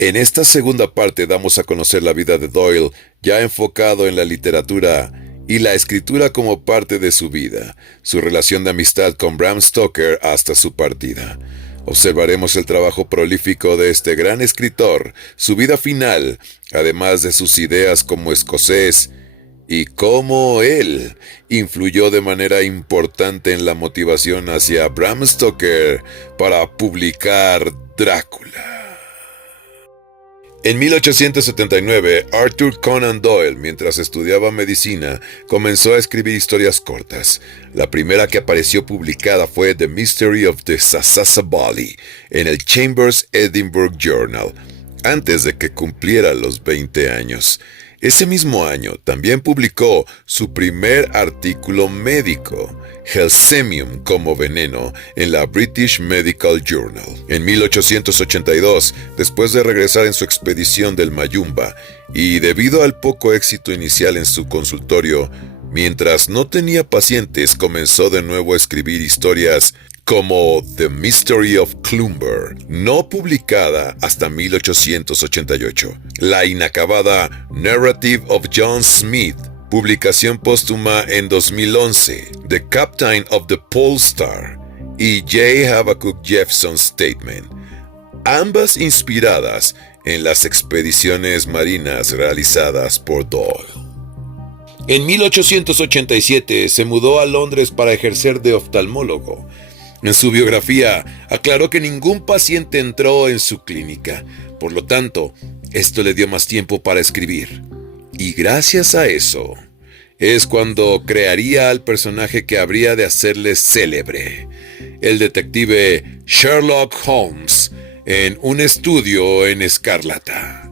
En esta segunda parte damos a conocer la vida de Doyle, ya enfocado en la literatura y la escritura como parte de su vida, su relación de amistad con Bram Stoker hasta su partida. Observaremos el trabajo prolífico de este gran escritor, su vida final, además de sus ideas como escocés, y cómo él influyó de manera importante en la motivación hacia Bram Stoker para publicar Drácula. En 1879, Arthur Conan Doyle, mientras estudiaba medicina, comenzó a escribir historias cortas. La primera que apareció publicada fue The Mystery of the Sasasabali en el Chambers Edinburgh Journal, antes de que cumpliera los 20 años. Ese mismo año también publicó su primer artículo médico, Helsemium como veneno, en la British Medical Journal. En 1882, después de regresar en su expedición del Mayumba, y debido al poco éxito inicial en su consultorio, mientras no tenía pacientes, comenzó de nuevo a escribir historias como The Mystery of Clumber, no publicada hasta 1888. La inacabada Narrative of John Smith, publicación póstuma en 2011, The Captain of the Pole Star y J. Habakkuk Jeffson's Statement, ambas inspiradas en las expediciones marinas realizadas por Doyle. En 1887 se mudó a Londres para ejercer de oftalmólogo. En su biografía aclaró que ningún paciente entró en su clínica, por lo tanto, esto le dio más tiempo para escribir. Y gracias a eso, es cuando crearía al personaje que habría de hacerle célebre, el detective Sherlock Holmes, en Un estudio en escarlata.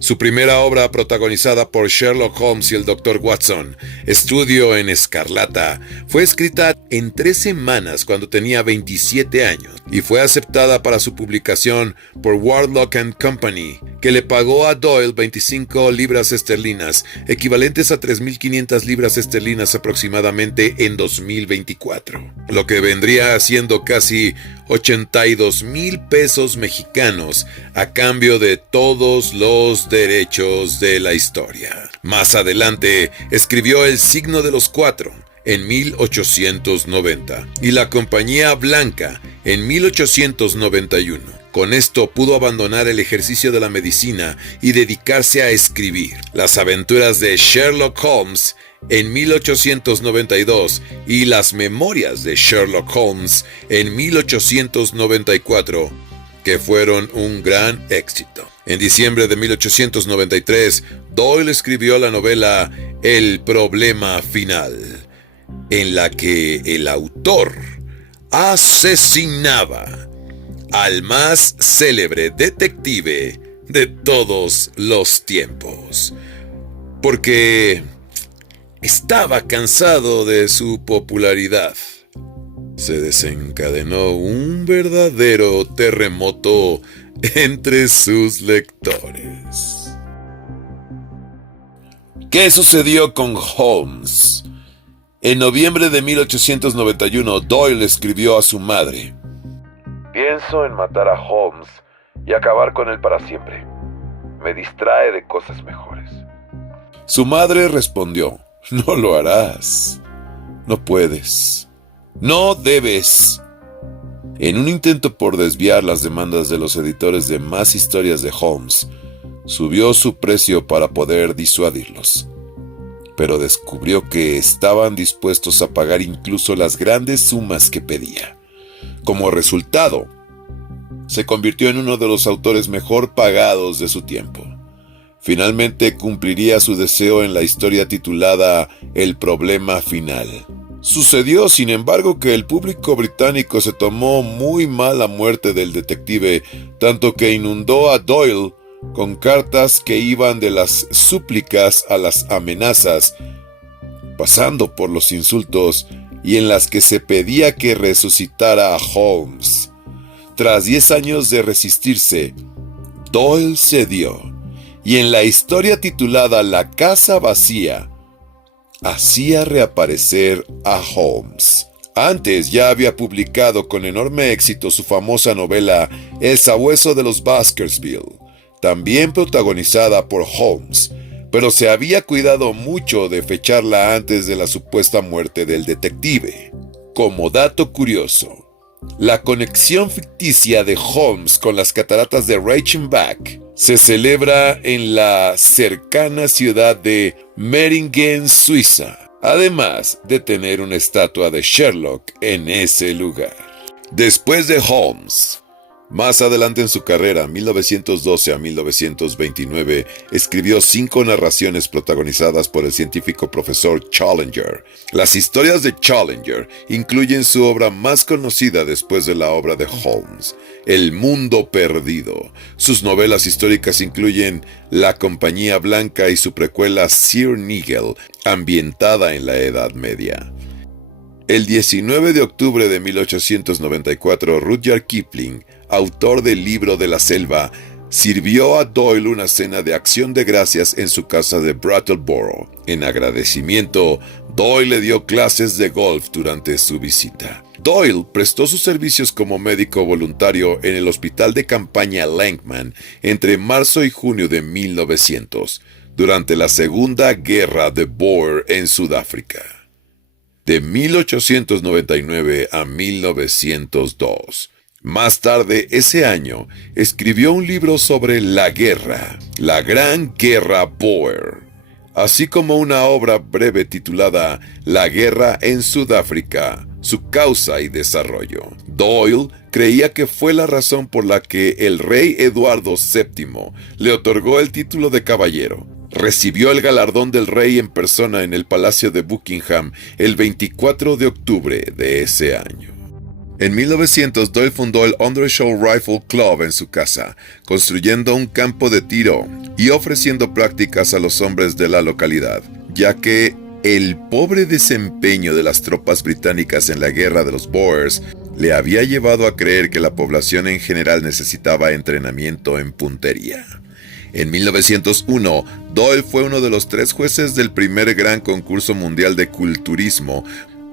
Su primera obra, protagonizada por Sherlock Holmes y el Dr. Watson, Estudio en Escarlata, fue escrita en 3 semanas cuando tenía 27 años y fue aceptada para su publicación por Warlock and Company, que le pagó a Doyle 25 libras esterlinas, equivalentes a 3.500 libras esterlinas aproximadamente en 2024, lo que vendría siendo casi 82,000 pesos mexicanos a cambio de todos los derechos de la historia. Más adelante escribió El signo de los 4 en 1890 y La compañía blanca en 1891. Con esto pudo abandonar el ejercicio de la medicina y dedicarse a escribir Las aventuras de Sherlock Holmes en 1892 y Las memorias de Sherlock Holmes en 1894, que fueron un gran éxito. En diciembre de 1893, Doyle escribió la novela El problema final, en la que el autor asesinaba al más célebre detective de todos los tiempos, porque estaba cansado de su popularidad. Se desencadenó un verdadero terremoto entre sus lectores. ¿Qué sucedió con Holmes? En noviembre de 1891, Doyle escribió a su madre: Pienso en matar a Holmes y acabar con él para siempre. Me distrae de cosas mejores. Su madre respondió: No lo harás. No puedes. No debes. En un intento por desviar las demandas de los editores de más historias de Holmes, subió su precio para poder disuadirlos. Pero descubrió que estaban dispuestos a pagar incluso las grandes sumas que pedía. Como resultado, se convirtió en uno de los autores mejor pagados de su tiempo. Finalmente cumpliría su deseo en la historia titulada El problema final. Sucedió, sin embargo, que el público británico se tomó muy mal la muerte del detective, tanto que inundó a Doyle con cartas que iban de las súplicas a las amenazas, pasando por los insultos, y en las que se pedía que resucitara a Holmes. Tras 10 años de resistirse, Doyle cedió, y en la historia titulada La casa vacía, hacía reaparecer a Holmes. Antes ya había publicado con enorme éxito su famosa novela El sabueso de los Baskerville, también protagonizada por Holmes, pero se había cuidado mucho de fecharla antes de la supuesta muerte del detective. Como dato curioso, la conexión ficticia de Holmes con las cataratas de Reichenbach se celebra en la cercana ciudad de Meiringen, Suiza, además de tener una estatua de Sherlock en ese lugar. Después de Holmes, más adelante en su carrera, 1912 a 1929, escribió 5 narraciones protagonizadas por el científico profesor Challenger. Las historias de Challenger incluyen su obra más conocida después de la obra de Holmes, El Mundo Perdido. Sus novelas históricas incluyen La Compañía Blanca y su precuela Sir Nigel, ambientada en la Edad Media. El 19 de octubre de 1894, Rudyard Kipling, autor del Libro de la Selva, sirvió a Doyle una cena de acción de gracias en su casa de Brattleboro. En agradecimiento, Doyle le dio clases de golf durante su visita. Doyle prestó sus servicios como médico voluntario en el hospital de campaña Langman entre marzo y junio de 1900, durante la Segunda Guerra de Boer en Sudáfrica. De 1899 a 1902. Más tarde ese año, escribió un libro sobre la guerra, la Gran Guerra Boer, así como una obra breve titulada La Guerra en Sudáfrica, su causa y desarrollo. Doyle creía que fue la razón por la que el rey Eduardo VII le otorgó el título de caballero. Recibió el galardón del rey en persona en el Palacio de Buckingham el 24 de octubre de ese año. En 1900, Doyle fundó el Undershaw Rifle Club en su casa, construyendo un campo de tiro y ofreciendo prácticas a los hombres de la localidad, ya que el pobre desempeño de las tropas británicas en la guerra de los Boers le había llevado a creer que la población en general necesitaba entrenamiento en puntería. En 1901, Doyle fue uno de los 3 jueces del primer gran concurso mundial de culturismo,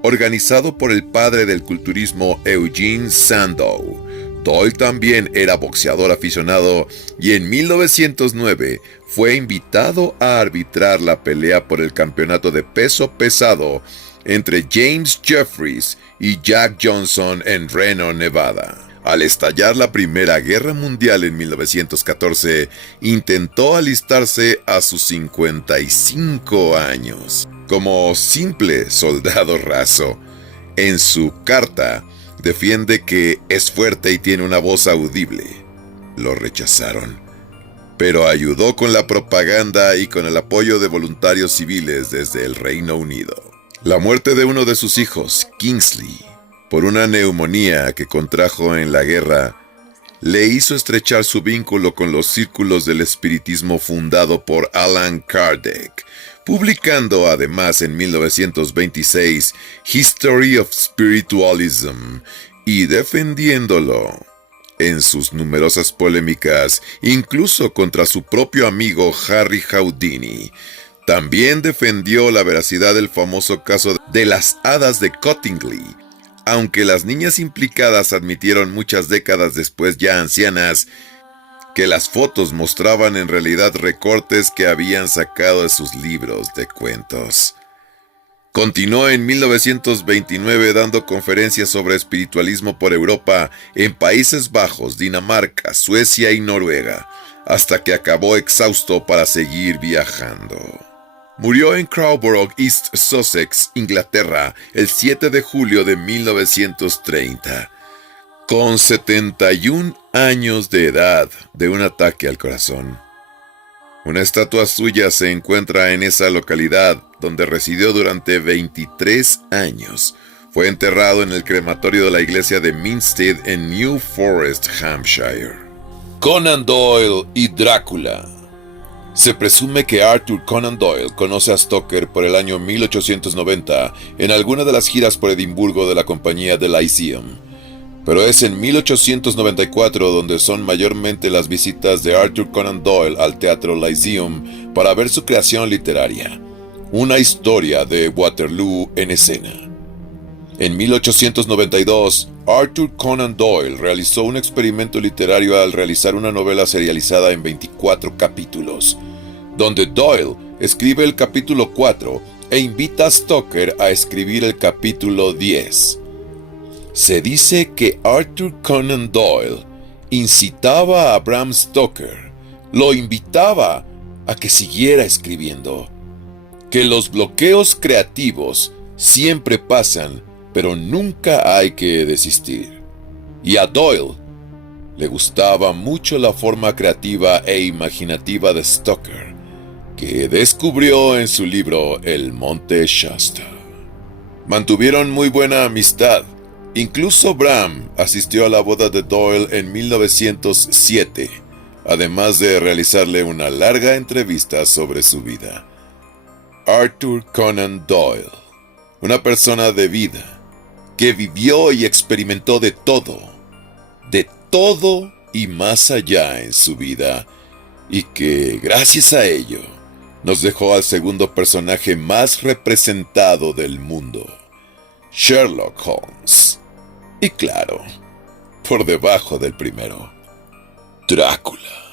organizado por el padre del culturismo Eugene Sandow. Doyle también era boxeador aficionado y en 1909 fue invitado a arbitrar la pelea por el campeonato de peso pesado entre James Jeffries y Jack Johnson en Reno, Nevada. Al estallar la Primera Guerra Mundial en 1914, intentó alistarse a sus 55 años. Como simple soldado raso, en su carta defiende que es fuerte y tiene una voz audible. Lo rechazaron, pero ayudó con la propaganda y con el apoyo de voluntarios civiles desde el Reino Unido. La muerte de uno de sus hijos, Kingsley, por una neumonía que contrajo en la guerra, le hizo estrechar su vínculo con los círculos del espiritismo fundado por Allan Kardec, publicando además en 1926 History of Spiritualism y defendiéndolo en sus numerosas polémicas, incluso contra su propio amigo Harry Houdini. También defendió la veracidad del famoso caso de las hadas de Cottingley, aunque las niñas implicadas admitieron muchas décadas después, ya ancianas, que las fotos mostraban en realidad recortes que habían sacado de sus libros de cuentos. Continuó en 1929 dando conferencias sobre espiritualismo por Europa, en Países Bajos, Dinamarca, Suecia y Noruega, hasta que acabó exhausto para seguir viajando. Murió en Crowborough, East Sussex, Inglaterra, el 7 de julio de 1930, con 71 años de edad, de un ataque al corazón. Una estatua suya se encuentra en esa localidad, donde residió durante 23 años. Fue enterrado en el crematorio de la iglesia de Minstead en New Forest, Hampshire. Conan Doyle y Drácula. Se presume que Arthur Conan Doyle conoce a Stoker por el año 1890 en alguna de las giras por Edimburgo de la compañía The Lyceum, pero es en 1894 donde son mayormente las visitas de Arthur Conan Doyle al Teatro Lyceum para ver su creación literaria, una historia de Waterloo en escena. En 1892, Arthur Conan Doyle realizó un experimento literario al realizar una novela serializada en 24 capítulos, donde Doyle escribe el capítulo 4 e invita a Stoker a escribir el capítulo 10. Se dice que Arthur Conan Doyle incitaba a Bram Stoker, lo invitaba a que siguiera escribiendo, que los bloqueos creativos siempre pasan, pero nunca hay que desistir. Y a Doyle le gustaba mucho la forma creativa e imaginativa de Stoker, que descubrió en su libro El Monte Shasta. Mantuvieron muy buena amistad. Incluso Bram asistió a la boda de Doyle en 1907, además de realizarle una larga entrevista sobre su vida. Arthur Conan Doyle, una persona de vida, que vivió y experimentó de todo y más allá en su vida, y que, gracias a ello, nos dejó al segundo personaje más representado del mundo, Sherlock Holmes. Y claro, por debajo del primero, Drácula.